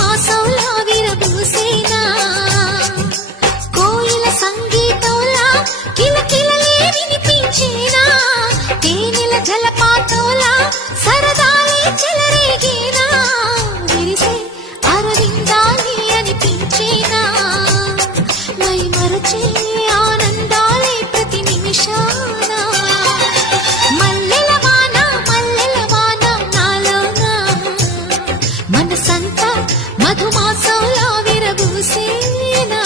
మధుమాసంలా విరబూసేనా కోయిల సంగీతంలా కిలకిలలే వినిపించేనా తేనెల జలపాతంలా సరదాలే చెలరేగేనా విరిసే అరవిందాలి అనిపించేనా మై మరచే ఆనందాలే ప్రతి నిమిషాన మల్లెల వాన నాలోన మనసంతా మధుమాసంలా విరబూసేనా